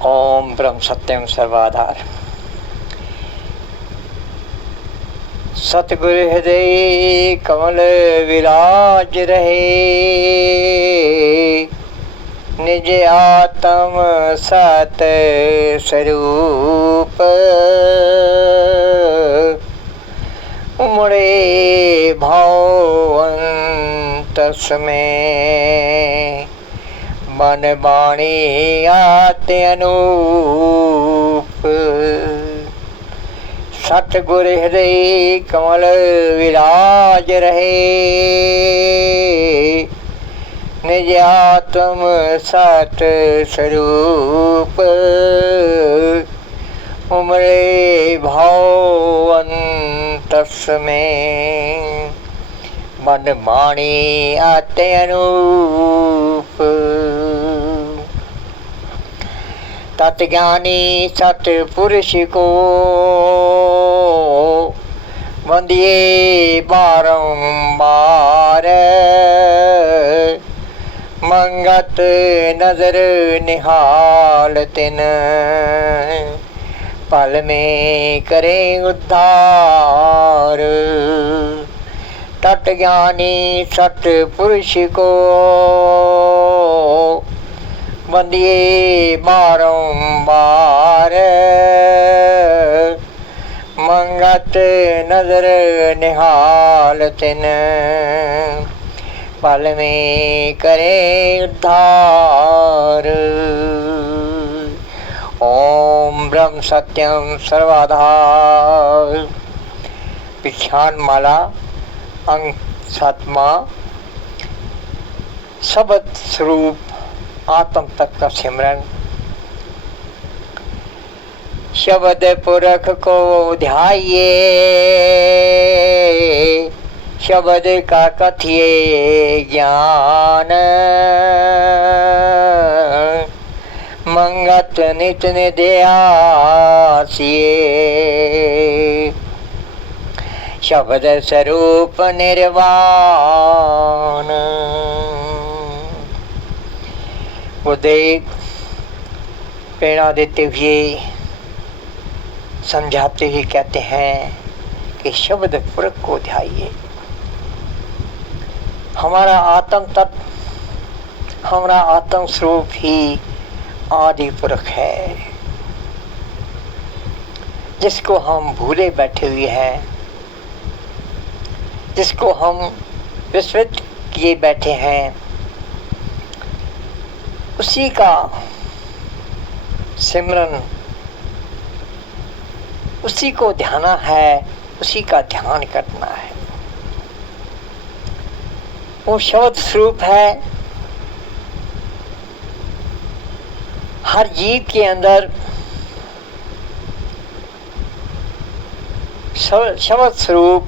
ओम ब्रह्म सत्यम सर्वाधार। सतगुरु हृदय कमल विराज रहे, निज आत्म सत स्वरूप उमड़े भाव अंतस में, मन बाणी आते अनूप। सतगुर हृदय कमल विराज रहे, निज आत्म सत स्वरूप उमरे भाव अंतस में, मन बाणी आते अनूप। तत्ज्ञानी सतपुरुष को वंदिए बारंबार, मंगत नजर निहाल तिन, पल में करे उद्धार। तत्ज्ञानी सतपुरुष को वंदिए बारंबार, मंगत नजर निहाल तिन, पल में करे उद्धार। ओम ब्रह्म सत्यम सर्वाधार। विख्यान माला अंक 7वां। शब्द स्वरूप आत्म तत्व का सिमरन। शब्द पुरख को ध्याइए, शब्द का कथिए ज्ञान, मंगत नित निध्यासिए। शब्द स्वरूप निर्वाण। बुद्धदेव प्रेरणा देते हुए समझाते हुए कहते हैं कि शब्द पुरख को ध्याइए। हमारा आत्म तत्व, हमारा आत्म स्वरूप ही आदि पुरख है, जिसको हम भूले बैठे हुए हैं, जिसको हम विस्मृत किए बैठे हैं। उसी का सिमरन, उसी को ध्याना है, उसी का ध्यान करना है। वो शब्द स्वरूप है। हर जीव के अंदर शब्द स्वरूप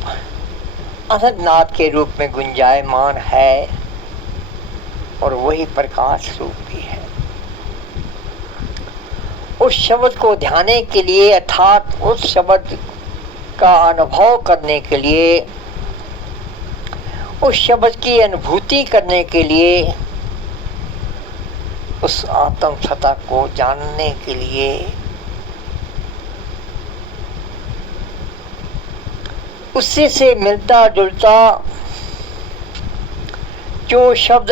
अनंतनाथ के रूप में गुंजायमान है, और वही प्रकाश रूप भी है। उस शब्द को ध्याने के लिए, अर्थात उस शब्द का अनुभव करने के लिए, उस शब्द की अनुभूति करने के लिए, उस आत्म सत्ता को जानने के लिए उससे से मिलता जुलता जो शब्द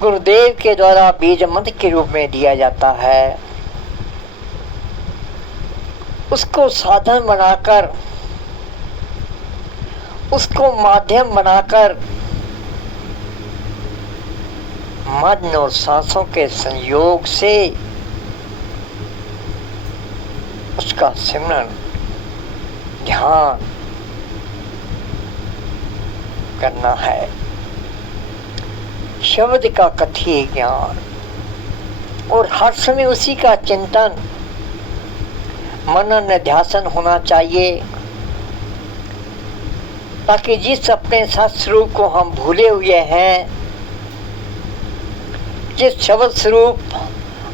गुरुदेव के द्वारा बीज मंत्र के रूप में दिया जाता है, उसको साधन बनाकर, उसको माध्यम बनाकर मन और सांसों के संयोग से उसका सिमरन, ध्यान करना है। शब्द का कथिए ज्ञान, और हर समय उसी का चिंतन, मनन ध्यासन होना चाहिए, ताकि जिस अपने सत स्वरूप को हम भूले हुए हैं, जिस शब्द स्वरूप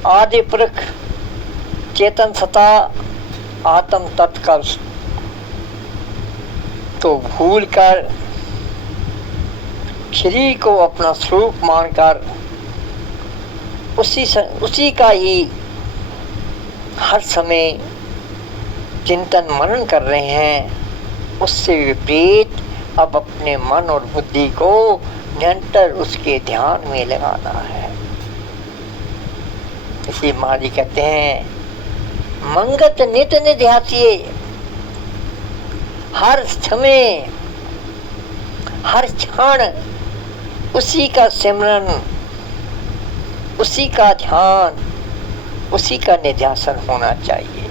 आदि पुरख चेतन सत्ता आत्म तत्व का तो भूल कर शरीर को अपना स्वरूप मानकर उसी का ही हर समय चिंतन मनन कर रहे हैं। उससे विपरीत अब अपने मन और बुद्धि को निरंतर उसके ध्यान में लगाना है। इसी महाराज कहते हैं, मंगत नित निध्यासिए, हर समय हर क्षण उसी का सिमरन, उसी का ध्यान, उसी का निध्यासन होना चाहिए,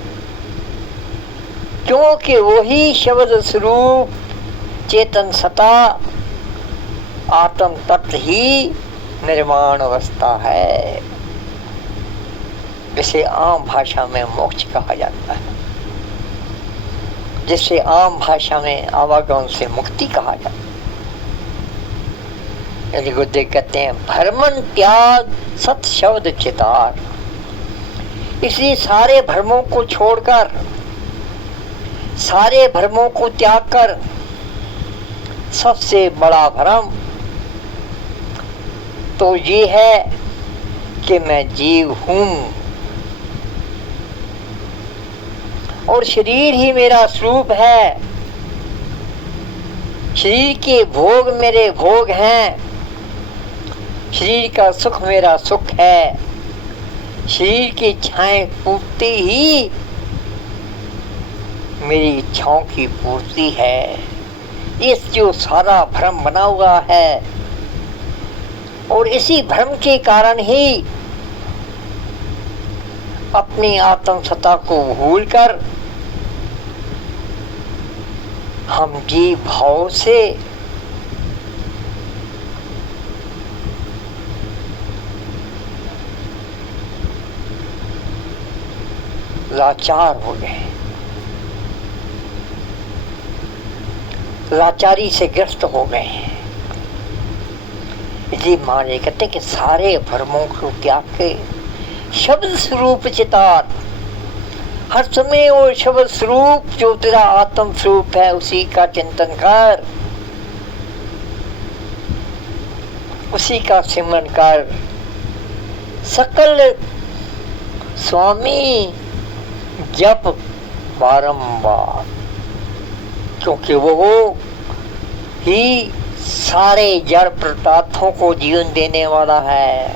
क्योंकि वही शब्द स्वरूप चेतन सता आत्म तत्व ही निर्वाण अवस्था है, जिसे आम भाषा में मोक्ष कहा जाता है, जिसे आम भाषा में आवागमन से मुक्ति कहा जाता है। गुरुदेव कहते हैं, भ्रमण त्याग सत शब्द चितार। इसलिए सारे भ्रमों को छोड़कर, सारे भ्रमों को त्याग कर, सबसे बड़ा भ्रम तो ये है कि मैं जीव हूं और शरीर ही मेरा स्वरूप है, शरीर के भोग मेरे भोग हैं, शरीर का सुख मेरा सुख है, शरीर की इच्छाएं पूर्ति ही मेरी इच्छाओं की पूर्ति है। इस जो सारा भ्रम बना हुआ है और इसी भ्रम के कारण ही अपनी आत्म सत्ता को भूलकर हम जीव भाव से लाचार हो गए, लाचारी से ग्रस्त हो गए हैं। इसलिए महाराज कहते हैं कि सारे भ्रमों को त्याग के शब्द स्वरूप चितार, हर समय वो शब्द स्वरूप जो तेरा आत्म स्वरूप है उसी का चिंतन कर, उसी का सिमरन कर। सकल स्वामी जप बारंबार, क्योंकि वो ही सारे जड़ पदार्थों को जीवन देने वाला है,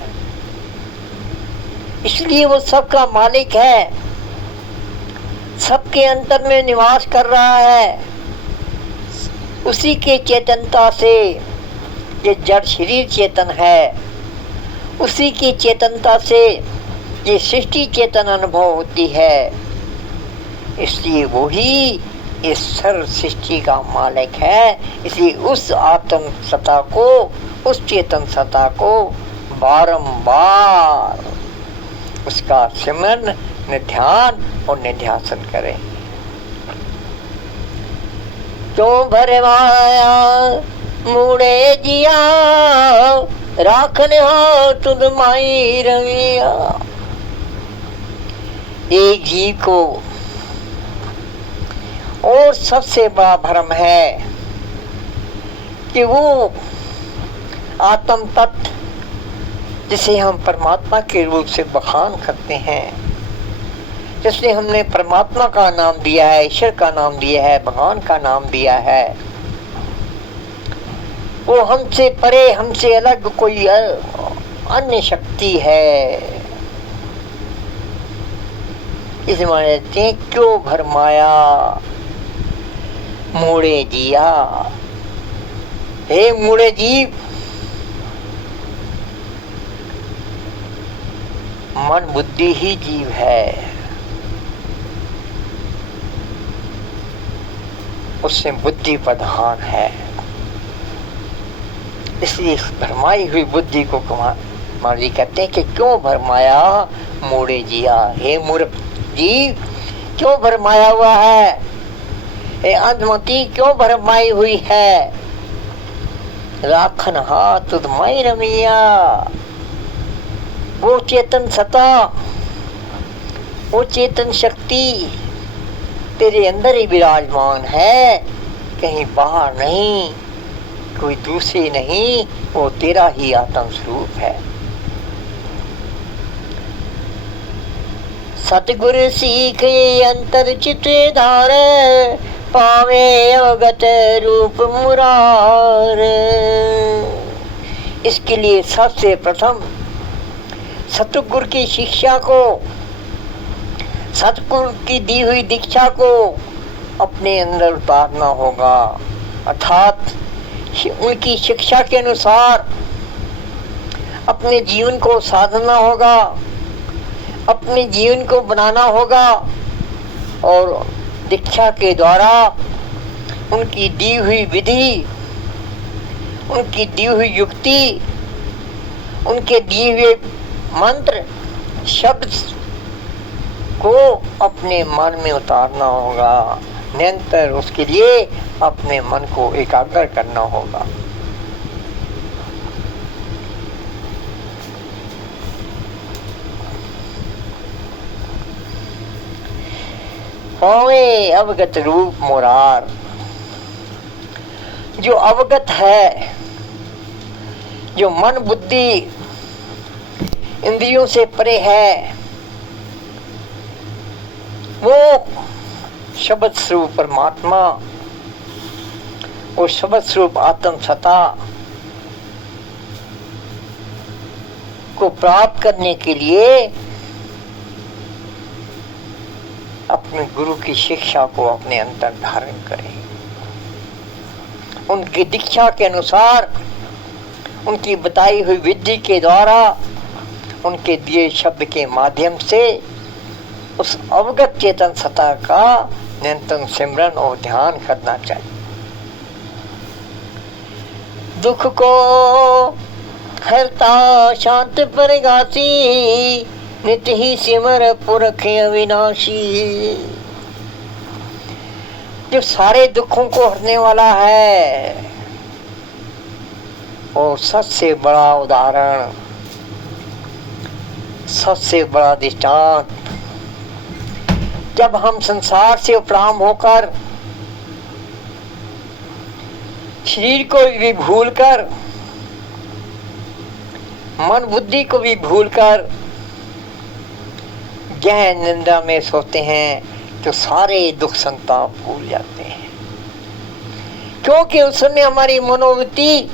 इसलिए वो सबका मालिक है, सबके अंतर में निवास कर रहा है। उसी के चेतनता से ये जड़ शरीर चेतन है, उसी की चेतनता से ये सृष्टि चेतन अनुभव होती है, इसलिए वो ही इस सर्व सृष्टि का मालिक है। इसलिए उस आत्म सत्ता को, उस चेतन सत्ता को बारंबार उसका सिमरन, ध्यान और निध्यासन करें। क्यों भरमाया मुड़े जिया, राखने हो तुद माई रविया। एक जीव को और सबसे बड़ा भ्रम है कि वो आत्म तत्व जिसे हम परमात्मा के रूप से बखान करते हैं, जिसने हमने परमात्मा का नाम दिया है, ईश्वर का नाम दिया है, भगवान का नाम दिया है, वो हमसे परे, हमसे अलग कोई अन्य शक्ति है। इस माने क्यों भरमाया मूढ़े जिया। हे मूढ़े जीव, मन बुद्धि ही जीव है, उसमें बुद्धि प्रधान है। इसलिए भरमाई हुई बुद्धि को मारी कहते हैं कि क्यों भरमाया मूढ़े जिया। हे मूर्ख जीव, क्यों भरमाया हुआ है, हे अंधमती क्यों भरमाई हुई है। राखन हाथ तुधमाई रमिया। वो चेतन सत्ता, वो चेतन शक्ति तेरे अंदर ही विराजमान है, कहीं बाहर नहीं, कोई दूसरी नहीं, वो तेरा ही आत्म स्वरूप है। सतगुरु सीखे अंतर चित धार, पावे अवगत रूप मुरार। इसके लिए सबसे प्रथम सतगुरु की शिक्षा को, सतगुरु की दी हुई दीक्षा को अपने अंदर उतारना होगा, अर्थात उनकी शिक्षा के अनुसार अपने जीवन को साधना होगा, अपने जीवन को बनाना होगा और दीक्षा के द्वारा उनकी दी हुई विधि, उनकी दी हुई युक्ति, उनके दिए हुए मंत्र शब्द को अपने मन में उतारना होगा। निरंतर उसके लिए अपने मन को एकाग्र करना होगा। पावे अवगत रूप मुरार। जो अवगत है, जो मन बुद्धि इंद्रियों से परे है, वो शब्द स्वरूप परमात्मा, वो शब्द स्वरूप आत्म सत्ता को प्राप्त करने के लिए अपने गुरु की शिक्षा को अपने अंतर धारण करें। उनकी दीक्षा के अनुसार, उनकी बताई हुई विधि के द्वारा, उनके दिए शब्द के माध्यम से उस अवगत चेतन सत्ता का निरंतर सिमरन और ध्यान करना चाहिए। दुख को हरता शांत परगासी, नित ही सिमर पुरख अविनाशी। जो सारे दुखों को हरने वाला है और सबसे बड़ा उदाहरण, सबसे बड़ा दृष्टांत, जब हम संसार से उपराम होकर शरीर को भी भूलकर, मन बुद्धि को भी भूलकर गहन निंदा में सोते हैं तो सारे दुख संताप भूल जाते हैं, क्योंकि उस समय हमारी मनोवृत्ति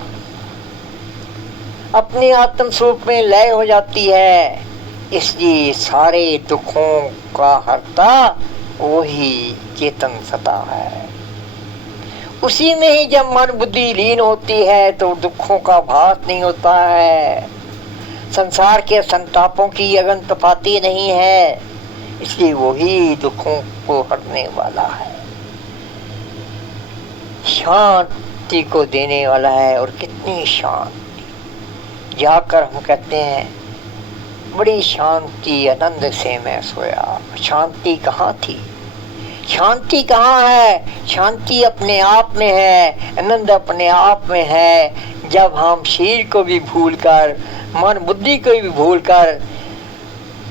अपने आत्म स्वरूप में लय हो जाती है। इसलिए सारे दुखों का हर्ता वही चेतन सत्ता है। उसी में ही जब मन बुद्धि लीन होती है तो दुखों का भास नहीं होता है, संसार के संतापों की अगन तपाती नहीं है। इसलिए वही दुखों को हरने वाला है, शांति को देने वाला है। और कितनी शांति, जाकर हम कहते हैं बड़ी शांति आनंद से मैं सोया। शांति कहाँ थी? शांति कहाँ है? शांति अपने आप में है, आनंद अपने आप में है। जब हम शरीर को भी भूलकर, मन बुद्धि को भी भूलकर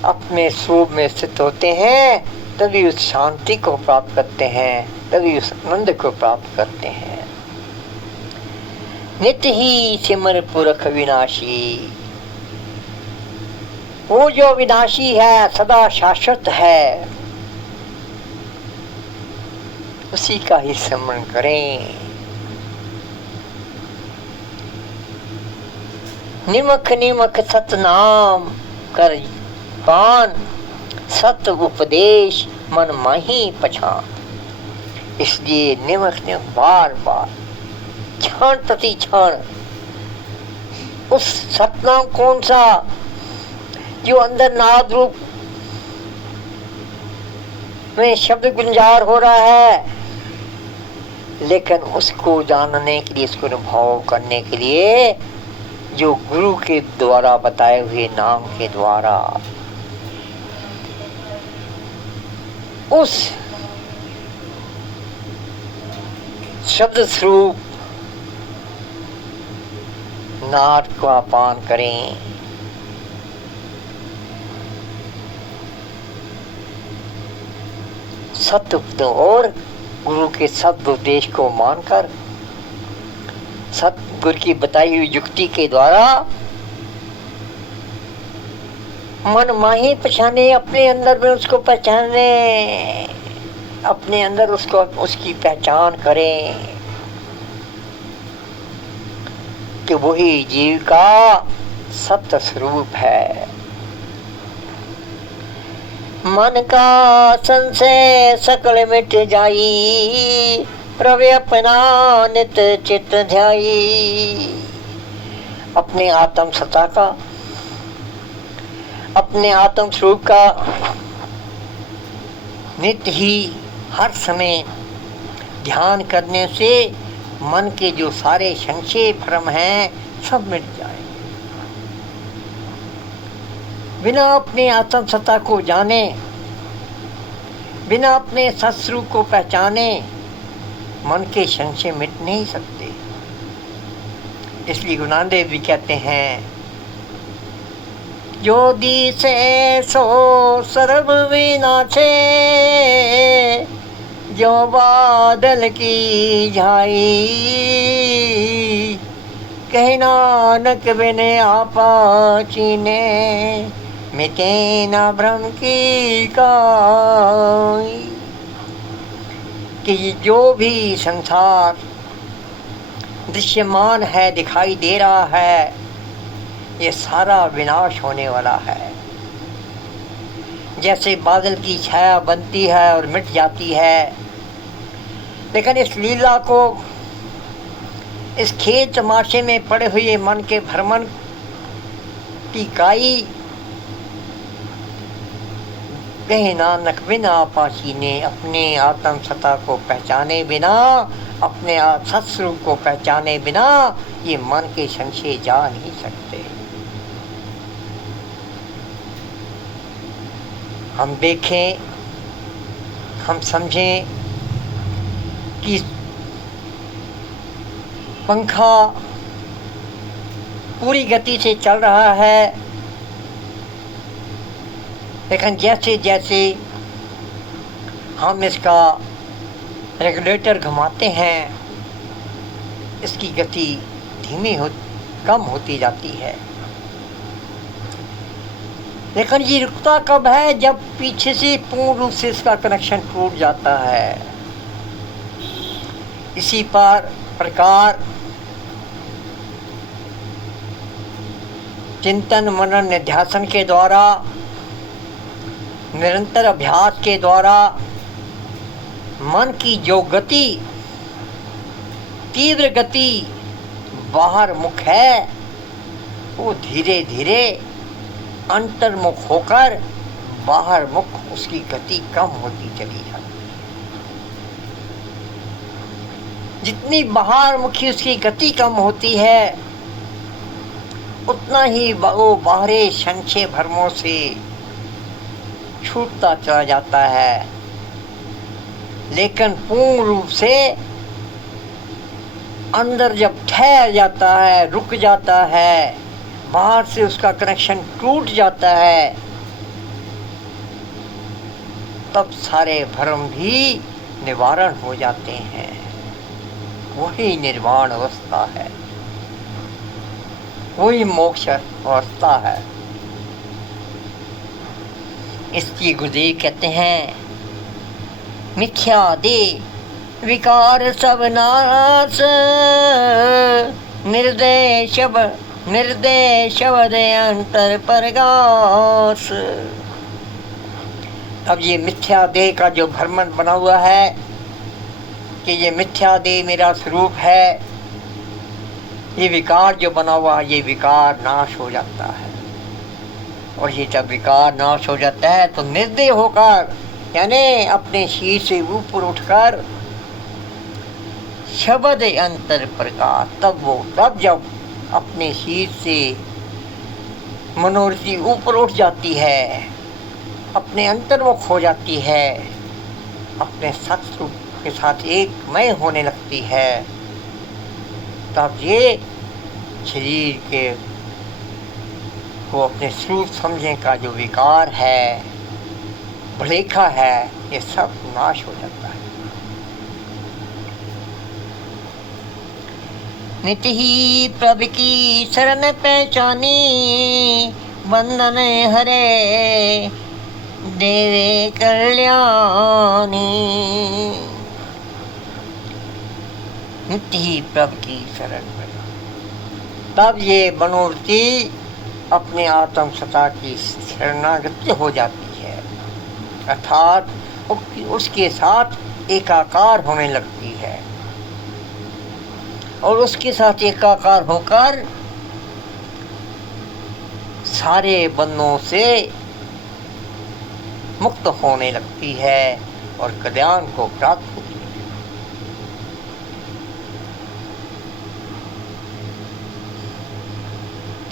अपने स्वरूप में स्थित होते हैं, तभी उस शांति को प्राप्त करते हैं, तभी उस आनंद को प्राप्त करते हैं। नित ही सिमर पुरख विनाशी। वो जो विनाशी है, सदा शाश्वत है, उसी का ही स्मरण करें। निमक निमक सतनाम कर पान, सत उपदेश मन माही पछान। इसलिए निमक निमक बार बार, क्षण प्रति क्षण उस सतनाम कौन सा जो अंदर नाद रूप में शब्द गुंजार हो रहा है, लेकिन उसको जानने के लिए, उसको अनुभव करने के लिए जो गुरु के द्वारा बताए हुए नाम के द्वारा उस शब्द स्वरूप नाद का पान करें। सत्य और गुरु के शब्द उपदेश को मानकर, सतगुरु की बताई हुई युक्ति के द्वारा मन माही पहचाने, अपने अंदर में उसको पहचाने, अपने अंदर उसको उसकी पहचान करें कि वही जीव का सत्य स्वरूप है। मन का संशय सकल मिट जाई, प्रभु अपना नित चित ध्याई। अपने आत्म सत्ता का, अपने आत्म स्वरूप का नित्य ही हर समय ध्यान करने से मन के जो सारे संशय भ्रम हैं सब मिट जाएंगे। बिना अपने आत्म सत्ता को जाने, बिना अपने सत्स्वरूप को पहचाने मन के संशय मिट नहीं सकते। इसलिए गुरु नानक देव भी कहते हैं, जो दिसे सो सर्व विनाशे, जो बादल की झाई, कहे नानक बिन आपा चीने, मिटे न भ्रम की काई। कि जो भी संसार दृश्यमान है, दिखाई दे रहा है, ये सारा विनाश होने वाला है। जैसे बादल की छाया बनती है और मिट जाती है, लेकिन इस लीला को, इस खेत तमाशे में पड़े हुए मन के भ्रमण की काई, कहे नानक बिना पासी ने, अपने आत्म सत्ता को पहचाने बिना, अपने सत्स्वरूप को पहचाने बिना ये मन के संशय जा नहीं सकते। हम देखें, हम समझें कि पंखा पूरी गति से चल रहा है, लेकिन जैसे जैसे हम इसका रेगुलेटर घुमाते हैं, इसकी गति कम होती जाती है। लेकिन ये रुकता कब है? जब पीछे से पूर्ण रूप से इसका कनेक्शन टूट जाता है। इसी प्रकार चिंतन मनन निध्यासन के द्वारा, निरंतर अभ्यास के द्वारा मन की जो गति, तीव्र गति बाहर मुख है, वो धीरे धीरे अंतर्मुख होकर बाहर मुख उसकी गति कम होती चली जाती है। जितनी बाहर मुखी उसकी गति कम होती है, उतना ही वो बाहरी संशय भ्रमों से छूटता चला जाता है। लेकिन पूर्ण रूप से अंदर जब ठहर जाता है, रुक जाता है, बाहर से उसका कनेक्शन टूट जाता है, तब सारे भ्रम भी निवारण हो जाते हैं। वही निर्वाण अवस्था है, वही मोक्ष अवस्था है। इसकी गुरुदेव कहते हैं, मिथ्या दे विकार सब नाश, निर्दय शब्द अंतर परगास। अब ये मिथ्या देह का जो भ्रमण बना हुआ है कि ये मिथ्या देह मेरा स्वरूप है, ये विकार जो बना हुआ है, ये विकार नाश हो जाता है। और ये जब विकार नाश हो जाता है तो निर्दय होकर, यानी अपने शीर से ऊपर उठकर, शब्द अंतर प्रकाश, तब जब अपने शीर से मनोरथी ऊपर उठ जाती है, अपने अंतर्मुख हो जाती है, अपने सत्स्वरूप के साथ एकमय होने लगती है, तब ये शरीर के को अपने स्वरूप समझने का जो विकार है, भलेखा है, ये सब नाश हो जाता है। नित ही प्रभु की शरण पहचानी, बंधन हरे देवे कल्याणी। नित्य ही प्रभु की शरण में, तब ये मनोवृत्ति अपने आत्म सत्ता की शरणागति हो जाती है, अर्थात उसके साथ एकाकार होने लगती है और उसके साथ एकाकार होकर सारे बंधनों से मुक्त होने लगती है और कल्याण को प्राप्त होती है।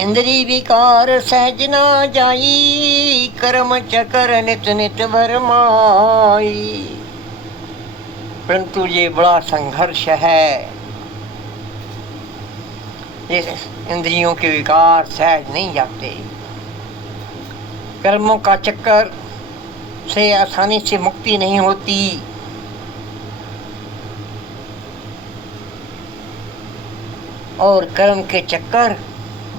इंद्री विकार सहज ना जाई, कर्म चक्र नित नित भरमाई। परंतु ये बड़ा संघर्ष है, ये इंद्रियों के विकार सहज नहीं जाते। कर्मों का चक्कर से आसानी से मुक्ति नहीं होती। और कर्म के चक्कर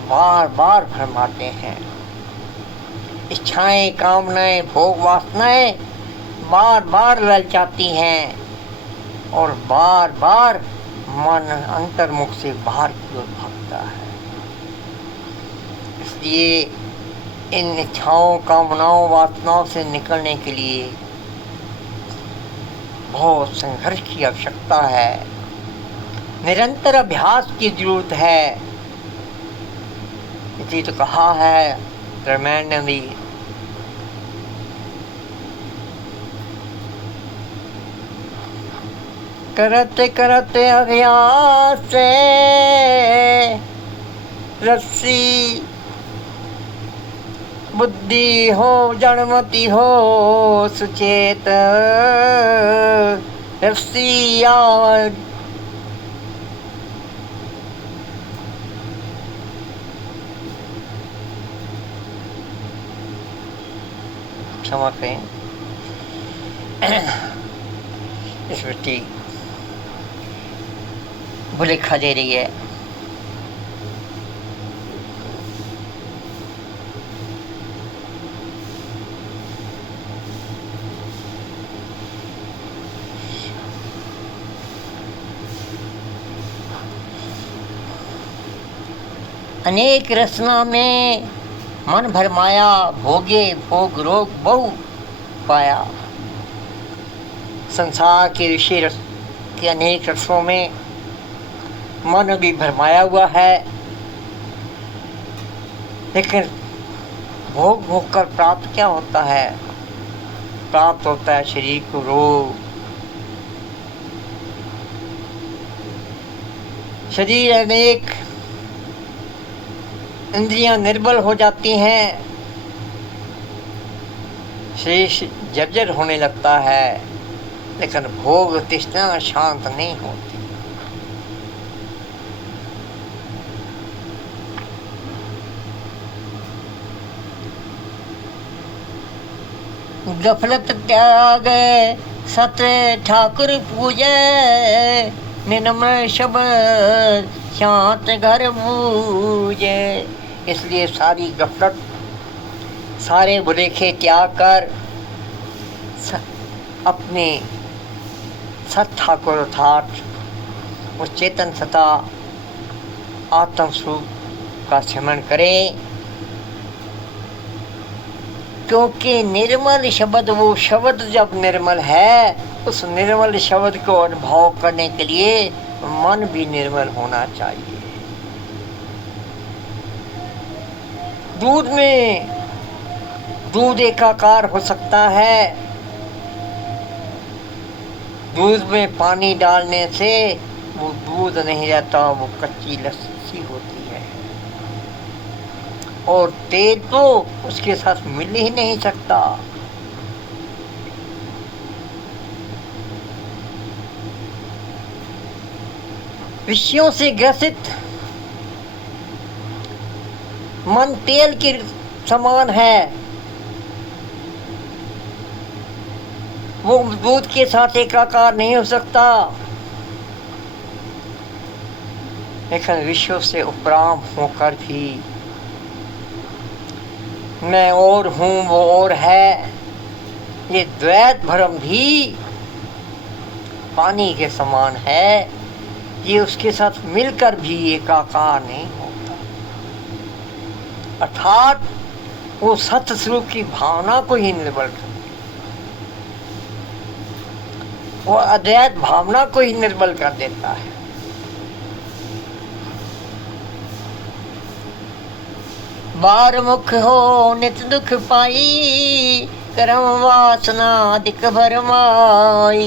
बार बार भरमाते हैं। इच्छाएं, कामनाएं, भोग वासनाएं बार बार ललचाती हैं और बार बार मन अंतर्मुख से बाहर की ओर भागता है। इसलिए इन इच्छाओं, कामनाओं, वासनाओं से निकलने के लिए बहुत संघर्ष की आवश्यकता है, निरंतर अभ्यास की जरूरत है। इसी तो कहा है रामायण ने भी, करते करते अभ्यास से रस्सी बुद्धि हो जड़मती हो सुचेत, रस्सी आवर क्षमा करें, इस बेटी भुलेखा दे रही है। अनेक रचना में मन भरमाया, भोगे भोग रोग बहु पाया। संसार के विषय के अनेक रसों में मन भी भरमाया हुआ है, लेकिन भोग भोग कर प्राप्त क्या होता है? प्राप्त होता है शरीर को रोग। शरीर अनेक इंद्रियां निर्बल हो जाती हैं, शरीर जर्जर होने लगता है, लेकिन भोग तृष्णा शांत नहीं होती। गफलत त्याग सत्य ठाकुर पूजे, निर्मल शब्द शांत घर बूझे। इसलिए सारी गफलत, सारे भुलेखे त्याग कर अपने सत ठाकुर अर्थात उस चेतन सत्ता आत्म स्वरूप का स्मरण करें, क्योंकि निर्मल शब्द, वो शब्द जब निर्मल है, उस निर्मल शब्द को अनुभव करने के लिए मन भी निर्मल होना चाहिए। दूध में दूध एकाकार हो सकता है, दूध में पानी डालने से वो दूध नहीं रहता, वो कच्ची लस्सी होती है। और तेल तो उसके साथ मिल ही नहीं सकता। विषयों से ग्रसित मन तेल के समान है, वो दूध के साथ एकाकार नहीं हो सकता। लेकिन विषयों से उपराम होकर भी मैं और हूँ वो और है, ये द्वैत भ्रम भी पानी के समान है, ये उसके साथ मिलकर भी एकाकार नहीं होता। अर्थात वो सत्य स्वरूप की भावना को ही निर्बल कर, वो अद्वैत भावना को ही निर्बल कर देता है। बार मुख हो नित दुख पाई, कर्म वासना अधिक भरमाई।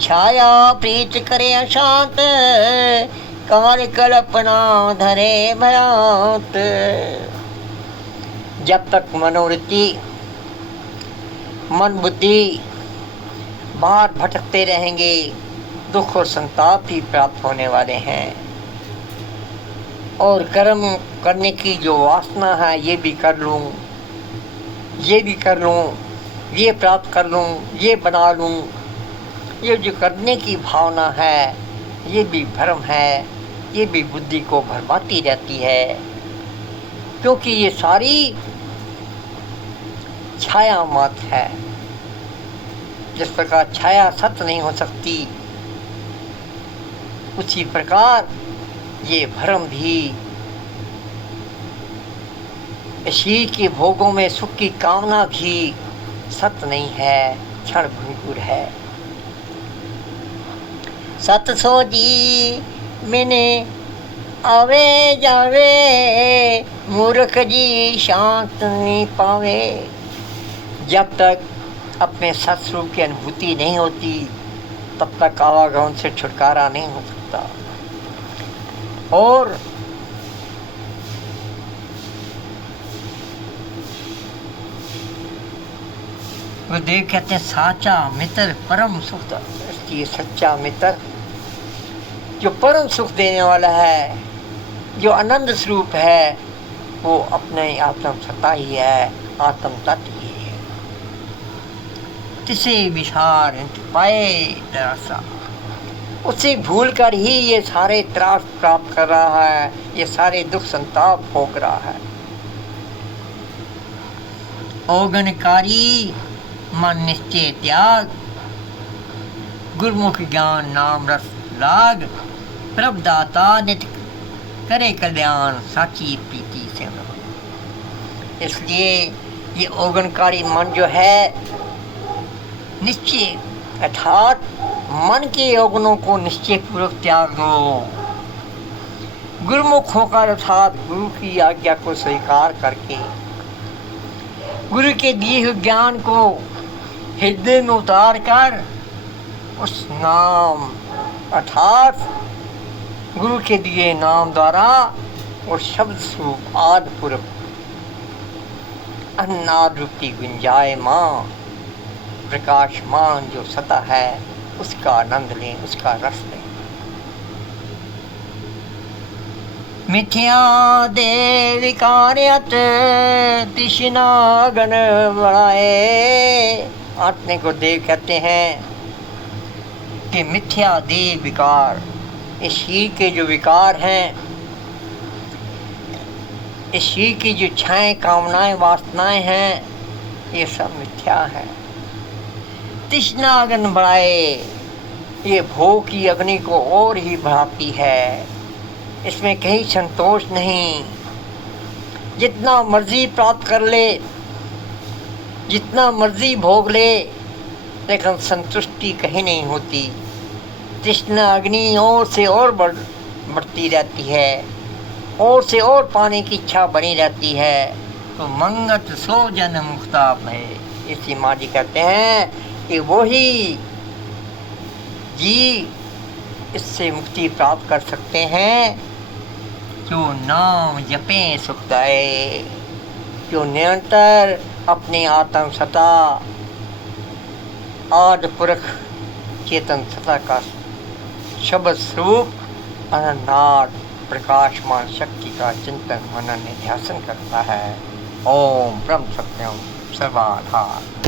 छाया प्रीत करे अशांत, कार्य कल्पना धरे भ्रांत। जब तक मनोवृत्ति मन बुद्धि बाहर भटकते रहेंगे, दुख और संताप ही प्राप्त होने वाले हैं। और कर्म करने की जो वासना है, ये भी कर लूं, ये भी कर लूं, ये प्राप्त कर लूं, ये बना लूं, ये जो करने की भावना है, ये भी भ्रम है, ये भी बुद्धि को भरमाती रहती है। क्योंकि ये सारी छाया मात्र है। जिस प्रकार छाया सत्य नहीं हो सकती, उसी प्रकार ये भ्रम भी शरीर के भोगों में सुख की कामना भी सत्य नहीं है, क्षण भंगुर है। सत सो जी मैंने आवे जावे, मूर्ख जी शांत नहीं पावे। जब तक अपने सत्स्वरूप की अनुभूति नहीं होती, तब तक आवागमन से छुटकारा नहीं हो सकता। और गुरुदेव कहते हैं साचा मित्र परम सुख। ये सच्चा मित्र जो परम सुख देने वाला है, जो आनंद स्वरूप है, वो अपने आत्म सत्ता ही है, आत्म तत्व ही है। तिसे विचार पाए दरासा, उससे भूल कर ही ये सारे त्रास प्राप्त कर रहा है, ये सारे दुख संताप भोग रहा है। औगणकारी मन निश्चय त्याग, गुरमुख ज्ञान नाम रस लाग। प्रभ दाता नित करे कल्याण, साची प्रीति से। इसलिए ये औगणकारी मन जो है, निश्चय अर्थात मन के औगुणों को निश्चय पूर्वक त्याग दो। गुरुमुख होकर अर्थात गुरु की आज्ञा को स्वीकार करके, गुरु के दिए हुए ज्ञान को हृदय में उतार कर, उस नाम अर्थात गुरु के दिए नाम द्वारा और शब्द स्वरूप आदि पूर्व अन्नाद रूपी गुंजायमान प्रकाशमान जो सतह है, उसका आनंद लें, उसका रस लें। मिथ्या दे विकार्यत तृष्णा गण बढ़ाए। आत्मे को देव कहते हैं कि मिथ्या दे विकार, इस शरीर के जो विकार हैं, इस शरीर की जो इच्छाएं कामनाएं वासनाएं हैं, ये सब मिथ्या है। तृष्णा अग्नि बढ़ाए, ये भोग की अग्नि को और ही बढ़ाती है, इसमें कहीं संतोष नहीं। जितना मर्जी प्राप्त कर ले, जितना मर्जी भोग ले, लेकिन संतुष्टि कहीं नहीं होती। तृष्णा अग्नि और से और बढ़ती रहती है, और से और पाने की इच्छा बनी रहती है। तो मंगत सो जन मुक्ता है। इसी माँ जी कहते हैं कि वही जी इससे मुक्ति प्राप्त कर सकते हैं जो नाम जपे सुखदाए, जो निरंतर अपने आत्म सत्ता आदि पुरख चेतन सत्ता का शब्द स्वरूप अनंत प्रकाशमान शक्ति का चिंतन मनन निध्यासन करता है। ओम ब्रह्म सत्यम सर्वाधार।